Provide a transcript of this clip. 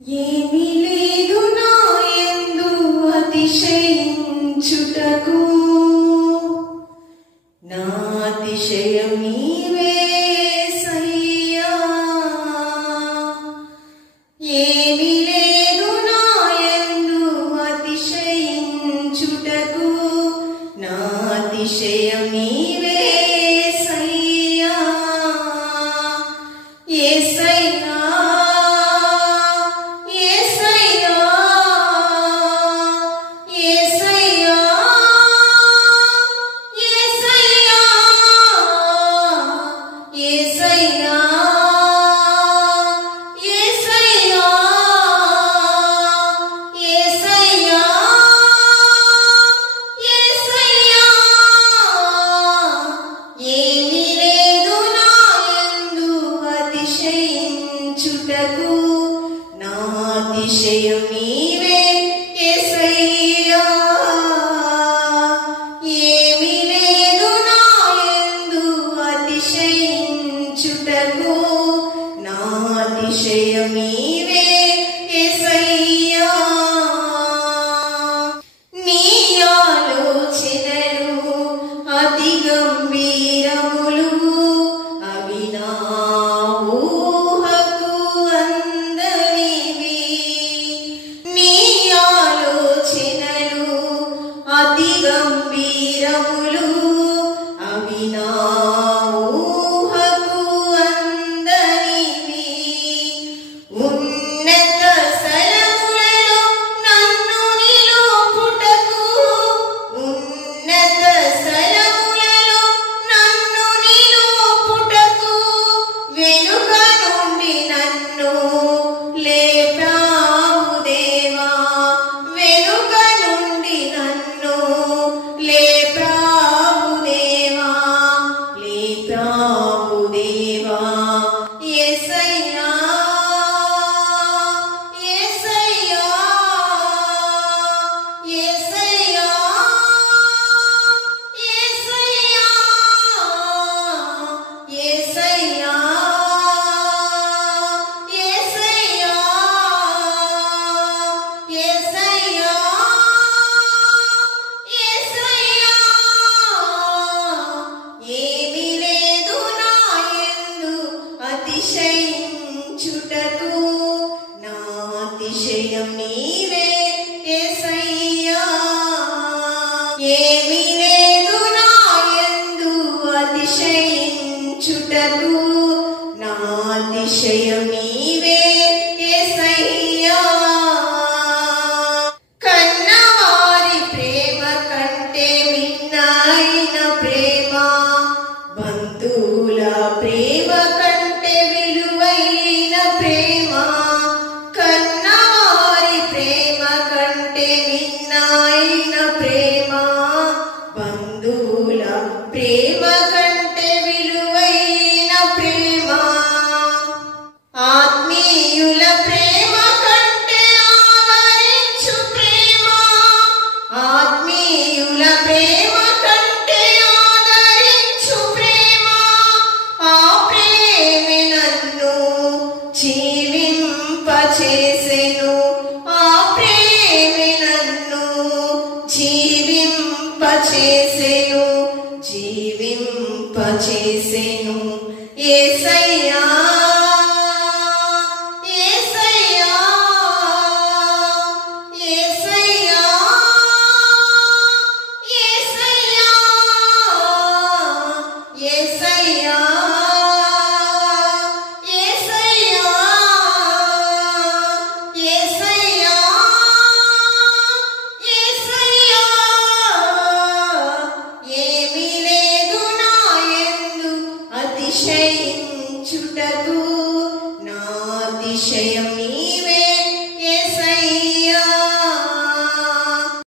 ఏమీ లేదు నాయందు అతిశయించుటకు, నా అతిశయం నీవే యేసయ్యా. ఏమీ లేదు నాయందు అతిశయించుటకు, నా అతిశయం నీవే యేసయ్యా. యేసయ్యా నా అతిశయం నీవే యేసయ్యా. ఏమీ లేదు నాయందు అతిశయించుటకు, నా అతిశయం నీవే యేసయ్యా. నీ ఆలోచనలు అతి గంభీరములు, అవి నా ఊహకు అందనివి. నీ ఆలోచనలు అతి గంభీరములు, అవి నా ఊహకు అందనివి. ఉన్నత స్థలములలో నన్ను నిలుపుటకు, ఉన్నత స్థలములలో నన్ను నిలుపుటకు, వెనుక నుండి నన్ను లేపావు దేవా. వెనుక నుండి నన్ను లేపావు దేవా, లేపావు దేవా. యేసయ్యా యేసయ్యా యేసయ్యా యేసయ్యా యేసయ్యా యేసయ్యా యేసయ్యా యేసయ్యా. ఏమీ లేదు నాయందు అతిశయించుటకు, నా అతిశయం నీవే యేసయ్యా. ఏమీ లేదు నాయందు అతిశయించుటకు, నా అతిశయం నీవే యేసయ్యా. కన్నవారి ప్రేమ కంటే మిన్నైన ప్రేమ, బంధువుల ప్రేమ కంటే విలువైన ప్రేమ. కన్నవారి ప్రేమ కంటే మిన్నైన ప్రేమ, బంధువుల ప్రేమ కంటే విలువైన ప్రేమ. ఆత్మీయుల ప్రేమ కంటే ఆదరించు ప్రేమ, ఆత్మీయుల ప్రేమ కంటే ఆదరించు ప్రేమ. ఆ ప్రేమే నన్ను జీవింపచేసెను, ఆ ప్రేమే నన్ను జీవింపచేసెను, జీవింపచేసెను. యేసయ్యా యేసయ్యా యేసయ్యా యేసయ్యా యేసయ్యా యేసయ్యా యేసయ్యా యేసయ్యా. ఏమీ లేదు నాయందు అతిశయించుటకు, నా అతిశయం